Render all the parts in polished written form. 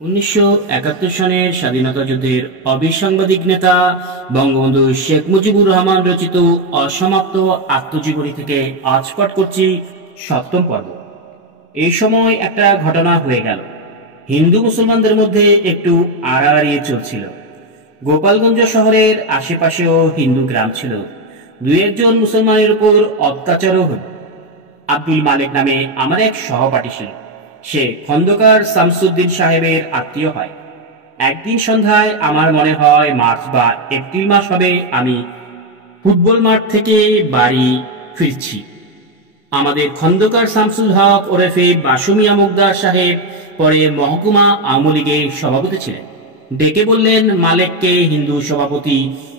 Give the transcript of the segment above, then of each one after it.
1971 সনের স্বাধীনতা যুদ্ধের অবিসাংবাদিক নেতা বঙ্গবন্ধু শেখ মুজিবুর রহমান রচিত অসমাপ্ত আত্মজীবনী থেকে আজ পাঠ করছি সপ্তম পর্ব। এই সময় একটা ঘটনা হয়ে গেল। হিন্দু মুসলমানদের মধ্যে একটু আড়াআড়ি চলছিল। গোপালগঞ্জ শহরের আশেপাশেও হিন্দু গ্রাম ছিল। দুই একজন মুসলমানের উপর অত্যাচারও হল। আব্দুল মালেক নামে আমার এক সহপাঠী ছিল। সে খন্দকার শামসুদ্দিন সাহেবের আত্মীয় হয়। একদিন সন্ধ্যায়, আমার মনে হয় মার্চ বা এপ্রিল মাস হবে, আমি ফুটবল মাঠ থেকে বাড়ি ফিরছি। আমাদের খন্দকার শামসুল হক ওরফে বাসু মিয়া মুকদার সাহেব পরে মহকুমা আওয়ামী লীগের সভাপতি ছিলেন। ডেকে বললেন, মালেককে হিন্দু সভাপতি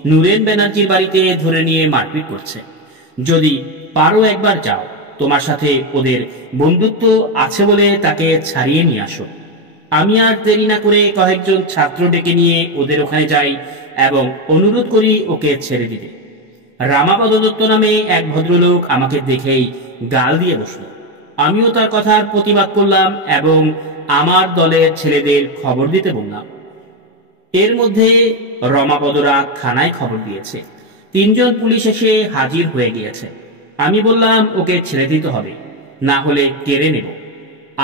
নুরেন ব্যানার্জির বাড়িতে ধরে নিয়ে মারপিট করছে, যদি পারো একবার যাও, তোমার সাথে ওদের বন্ধুত্ব আছে বলে তাকে ছাড়িয়ে নিয়ে আসো। আমি আর দেরি না করে কয়েকজন ছাত্র ডেকে নিয়ে ওদের ওখানে যাই এবং অনুরোধ করি ওকে ছেড়ে দিতে। রামাপদ দত্ত নামে এক ভদ্রলোক আমাকে দেখেই গাল দিয়ে বসল। আমিও তার কথার প্রতিবাদ করলাম এবং আমার দলের ছেলেদের খবর দিতে বললাম। এর মধ্যে রমাপদরা থানায় খবর দিয়েছে। 3 জন পুলিশ এসে হাজির হয়ে গিয়েছে। আমি বললাম, ওকে ছেড়ে দিতে হবে, না হলে কেড়ে নেব।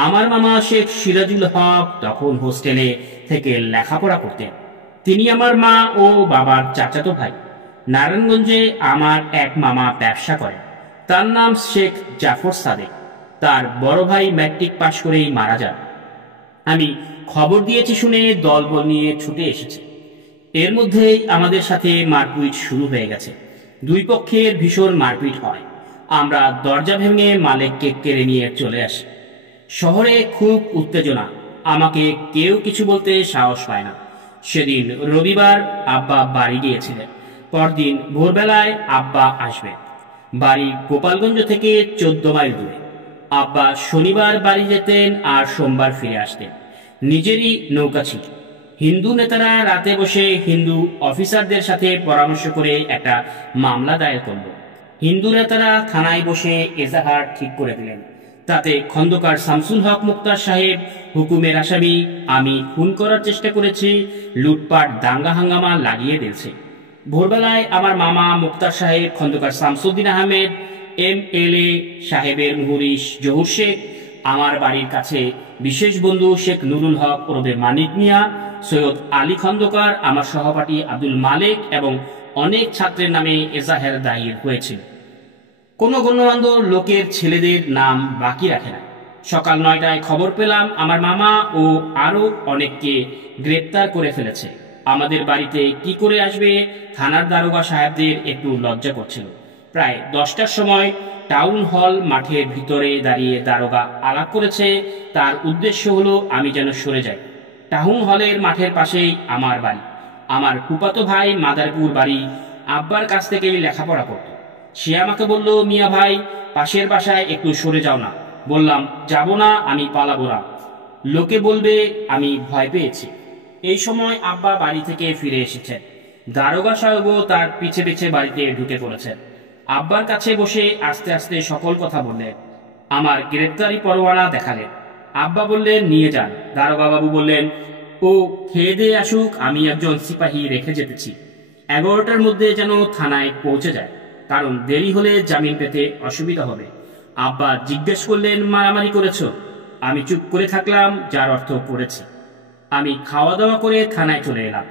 আমার মামা শেখ সিরাজুল হক তখন হোস্টেলে থেকে লেখাপড়া করতেন। তিনি আমার মা ও বাবার চাচাতো ভাই। নারায়ণগঞ্জে আমার এক মামা ব্যবসা করেন, তার নাম শেখ জাফর সাদেক। তার বড় ভাই ম্যাট্রিক পাশ করেই মারা যান। আমি খবর দিয়েছি শুনে দলবল নিয়ে ছুটে এসেছে। এর মধ্যেই আমাদের সাথে মারপিট শুরু হয়ে গেছে। দুই পক্ষের ভীষণ মারপিট হয়। আমরা দরজা ভেঙে মালেককে কেড়ে নিয়ে চলে আসি। শহরে খুব উত্তেজনা। আমাকে কেউ কিছু বলতে সাহস পায় না। সেদিন রবিবার, আব্বা বাড়ি গিয়েছিলেন। পরদিন ভোরবেলায় আব্বা আসবে। বাড়ি গোপালগঞ্জ থেকে 14 মাইল দূরে। আব্বা শনিবার বাড়ি যেতেন আর সোমবার ফিরে আসতেন। নিজেরই নৌকা ছিল। হিন্দু নেতারা রাতে বসে হিন্দু অফিসারদের সাথে পরামর্শ করে একটা মামলা দায়ের করল। হিন্দু নেতারা থানায় বসে এজাহার ঠিক করে দিলেন। তাতে খন্দকার শামসুল হক মুক্তার সাহেব হুকুমের আসামি, আমি খুন করার চেষ্টা করেছি, লুটপাট দাঙ্গা হাঙ্গামা লাগিয়ে দিয়েছে। ভোরবেলায় আমার মামা মুক্তার সাহেব, খন্দকার শামসুদ্দিন আহমেদ, MLA সাহেবের মুহুরিশ জহুর শেখ, আমার বাড়ির কাছে বিশেষ বন্ধু শেখ নুরুল হক ওরফে মানিক মিয়া, সৈয়দ আলী খন্দকার, আমার সহপাঠী আব্দুল মালেক এবং অনেক ছাত্রের নামে এজাহার দায়ের হয়েছিল। কোনো গণ্যমান্য লোকের ছেলেদের নাম বাকি রাখে না। সকাল 9টায় খবর পেলাম আমার মামা ও আরো অনেককে গ্রেপ্তার করে ফেলেছে। আমাদের বাড়িতে কি করে আসবে, থানার দারোগা সাহেবদের একটু লজ্জা করছিল। প্রায় 10টার সময় টাউন হল মাঠের ভিতরে দাঁড়িয়ে দারোগা আলাপ করেছে। তার উদ্দেশ্য হলো আমি যেন সরে যাই। টাউন হলের মাঠের পাশেই আমার বাড়ি। আমার ফুফাতো ভাই মাদারপুর বাড়ি আব্বার কাছ থেকেই লেখাপড়া করত। সে আমাকে বলল, মিয়া ভাই, পাশের বাসায় একটু সরে যাও না। বললাম, যাব না, আমি পালাবো না, লোকে বলবে আমি ভয় পেয়েছি। এই সময় আব্বা বাড়ি থেকে ফিরে এসেছেন। দারোগা সাহেবও তার পিছে পিছে বাড়িতে ঢুকে পড়েছেন। আব্বার কাছে বসে আস্তে আস্তে সকল কথা বললেন। আমার গ্রেপ্তারি পরোয়ানা দেখালেন। আব্বা বললেন, নিয়ে যান। দারোগা বাবু বললেন, ও খেয়ে দিয়ে আসুক, আমি একজন সিপাহী রেখে যেতেছি। 11টার মধ্যে যেন থানায় পৌঁছে যায়, কারণ দেরি হলে জামিন পেতে অসুবিধা হবে। আব্বা জিজ্ঞেস করলেন, মারামারি করেছ? আমি চুপ করে থাকলাম, যার অর্থ করেছি। আমি খাওয়া দাওয়া করে থানায় চলে এলাম।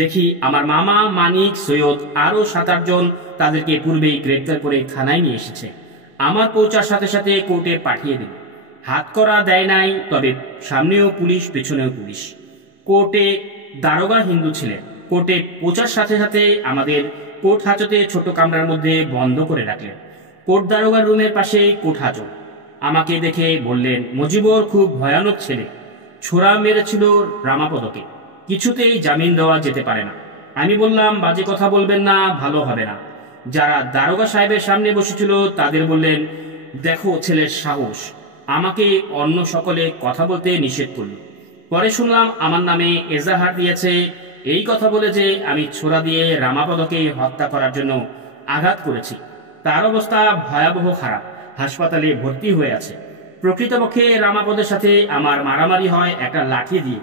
দেখি আমার মামা, মানিক, সৈয়দ আরো 7-8 জন তাদেরকে পূর্বেই গ্রেপ্তার করে থানায় নিয়ে এসেছে। আমার পৌঁছার সাথে সাথে কোর্টে পাঠিয়ে দিল। হাত করা দেয় নাই, তবে সামনেও পুলিশ, পেছনেও পুলিশ। কোর্টে দারোগা হিন্দু ছিলেন। কোর্টে পৌঁছার সাথে সাথে আমাদের কোর্ট হাজতে ছোট কামরার মধ্যে বন্ধ করে রাখলেন। কোর্ট দারোগার রুমের পাশে কোর্ট হাজত। আমাকে দেখে বললেন, মুজিবর খুব ভয়ানক ছেলে, ছোড়া মেরেছিল রামাপদকে, কিছুতেই জামিন দেওয়া যেতে পারে না। আমি বললাম, বাজে কথা বলবেন না, ভালো হবে না। যারা দারোগা সাহেবের সামনে বসেছিল তাদের বললেন, দেখো ছেলের সাহস। আমাকে অন্য সকলে কথা বলতে নিষেধ করল। পরে শুনলাম আমার নামে এজাহার দিয়েছে, এই কথা বলে যে আমি ছোড়া দিয়ে রামাপদকে হত্যা করার জন্য আঘাত করেছি। তার অবস্থা ভয়াবহ খারাপ, হাসপাতালে ভর্তি হয়ে আছে। প্রকৃতপক্ষে রামাপদের সাথে আমার মারামারি হয় একটা লাঠি দিয়ে।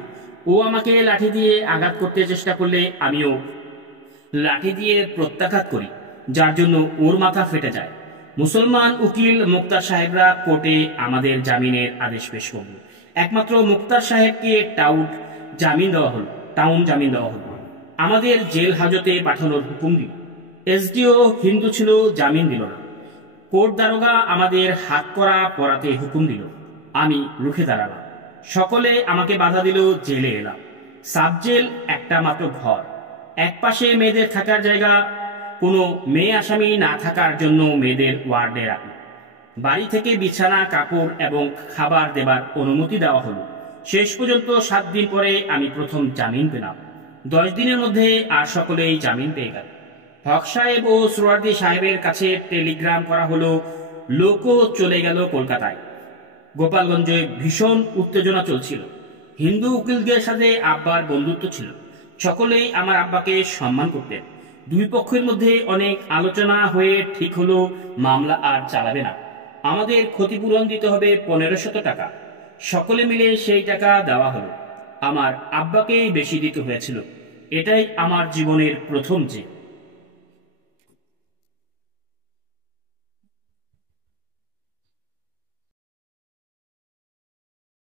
ও আমাকে লাঠি দিয়ে আঘাত করতে চেষ্টা করলে আমিও লাঠি দিয়ে প্রত্যাঘাত করি, যার জন্য ওর মাথা ফেটে যায়। মুসলমান উকিল মুক্তার সাহেবরা কোর্টে আমাদের জামিনের আদেশ পেশ করল। একমাত্র মুক্তার সাহেবকে টাউন জামিন দেওয়া হলো। আমাদের জেল হাজতে পাঠানোর হুকুম দিল। এসডিও হিন্দু ছিল, জামিন দিল না। কোর্ট দারোগা আমাদের হাত করা পরাতে হুকুম দিল। আমি রুখে দাঁড়ালাম। সকলে আমাকে বাধা দিল, জেলে এলাম। সাব জেল একটা মাত্র ঘর, একপাশে মেয়েদের থাকার জায়গা, কোনো মেয়ে আসামি না থাকার জন্য মেয়েদের ওয়ার্ডে রাখল। বাড়ি থেকে বিছানা, কাপড় এবং খাবার দেবার অনুমতি দেওয়া হলো। শেষ পর্যন্ত 7 দিন পরে আমি প্রথম জামিন পেলাম। 10 দিনের মধ্যে আর সকলেই জামিন পেয়ে গেল। হক সাহেব ও সোহরাওয়ার্দী সাহেবের কাছে টেলিগ্রাম করা হলো, লোকও চলে গেল কলকাতায়। গোপালগঞ্জে ভীষণ উত্তেজনা চলছিল। হিন্দু উকিলদের সাথে আব্বার বন্ধুত্ব ছিল। সকলেই আমার আব্বাকে সম্মান করতেন। দুই পক্ষের মধ্যে অনেক আলোচনা হয়ে ঠিক হলো মামলা আর চালাবে না। আমাদের ক্ষতিপূরণ দিতে হবে 1500 টাকা। সকলে মিলে সেই টাকা দেওয়া হলো। আমার আব্বাকেই বেশি দিতে হয়েছিল। এটাই আমার জীবনের প্রথম জেল।